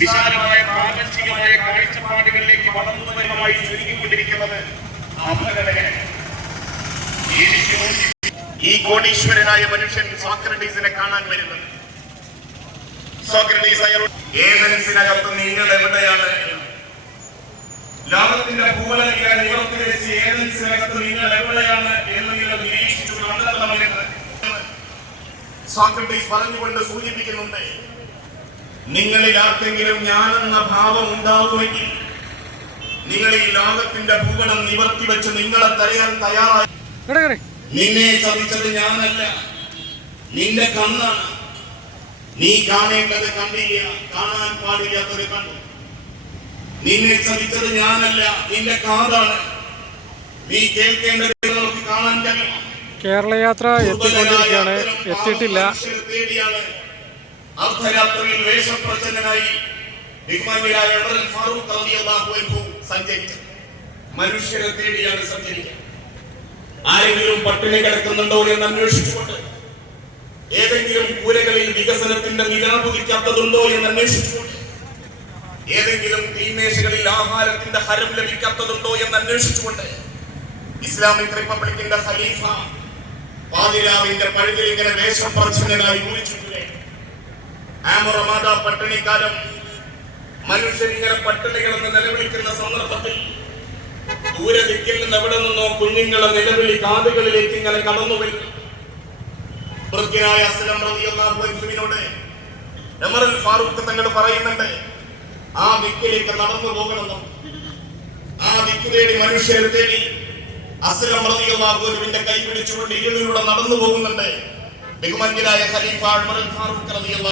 വിശാലമായ പ്രാപഞ്ചികമായ കാഴ്ചപ്പാടുകളിലേക്ക് വളർന്നു ചുരുങ്ങിക്കൊണ്ടിരിക്കുന്നത് ഈ കോടീശ്വരനായ മനുഷ്യൻ സോക്രട്ടീസിനെ കാണാൻ വരുന്നത്. സോക്രട്ടീസ് ഏതൻസിനകത്ത് നിങ്ങൾ എവിടെയാണ്? ലോകത്തിന്റെ ഭൂമലകൾ നിവർത്തി വെച്ച് ഏതൻസിനകത്ത് നിങ്ങൾ എവിടെയാണ് എന്ന് നിങ്ങൾ നിരീക്ഷിച്ചു കണ്ടെത്തണമെന്ന് സോക്രട്ടീസ് പറഞ്ഞുകൊണ്ട് സൂചിപ്പിക്കുന്നുണ്ട്. നിങ്ങളിൽ ആർക്കെങ്കിലും ഞാനെന്ന ഭാവം ഉണ്ടാകുമെങ്കിൽ നിങ്ങൾ ഈ ലോകത്തിന്റെ ഭൂപടം നിവർത്തി വെച്ച് നിങ്ങളെ തരയാൻ തയ്യാറായി. നിന്നെ ചതിച്ചത് ഞാനല്ല. നിന്റെ കണ്ണാണ്. നീ കാണേണ്ടത് കണ്ടില്ല. കാണാൻ പാടില്ലാത്തൊരു കണ്ടു. നിന്നെ ചതിച്ചത് ഞാനല്ല. നിന്റെ കാതാണ്. നീ കേൾക്കേണ്ടത് നമുക്ക് കാണാൻ കഴിയും. കേരള യാത്ര എത്തിക്കൊണ്ടിരിക്കുകയാണ്. എത്തിയിട്ടില്ല. അർദ്ധരാത്രിയിൽ വേഷപ്രച്ഛന്നനായി ബഹുമാന്യരായ ഉമർ ഫാറൂഖ് റളിയല്ലാഹു അൻഹു സഞ്ചരിച്ചു മനുഷ്യരെ തേടിയാണ് സഞ്ചരിക്കുന്നത്. ആരെങ്കിലും പട്ടിണി കിടക്കുന്നുണ്ടോ എന്ന് അന്വേഷിച്ചുകൊണ്ട് ഏതെങ്കിലും കൂരകളിൽ വികസനത്തിന്റെ നിലാപുതിക്കാത്തതുണ്ടോ എന്ന് അന്വേഷിച്ചുകൊണ്ട് ഏതെങ്കിലും തീമേശകളിൽ ആഹാരത്തിന്റെ ഹരം ലഭിക്കാത്തതുണ്ടോ എന്ന് അന്വേഷിച്ചുകൊണ്ട് ഇസ്ലാമിക് റിപ്പബ്ലിക്കിന്റെ ഖലീഫ പാതിരാവിന്റെ പഴുതിൽ ഇങ്ങനെ വേഷപ്രച്ഛന്നനായി ഊരിച്ചിട്ടില്ലേ ആമറമാത പട്ടിണിക്കാലം മനുഷ്യൻ ഇങ്ങനെ പട്ടിണി കിടന്ന് നിലവിളിക്കുന്ന സന്ദർഭത്തിൽ ദൂരെ ദിക്കിൽ നിന്ന് എവിടെ നിന്നോ കുഞ്ഞുങ്ങളെ നിലവിളി കാതുകളിലേക്ക് ഇങ്ങനെ കടന്നു വരും വൃദ്ധനായ അസ്ലം ഫാറൂഖ് തങ്ങൾ പറയുന്നുണ്ട് ആ വിക്കിലേക്ക് നടന്നു പോകണമെന്നും ആ ദിക്ക് തേടി മനുഷ്യരെ തേടി അസ്ലം അൻഹുവിന്റെ കൈ പിടിച്ചുകൊണ്ട് ഇരുളിലൂടെ നടന്നു പോകുന്നുണ്ട്. ബഹുമാന്യരായ ഖലീഫ ഫാറൂഖ് റളിയല്ലാഹു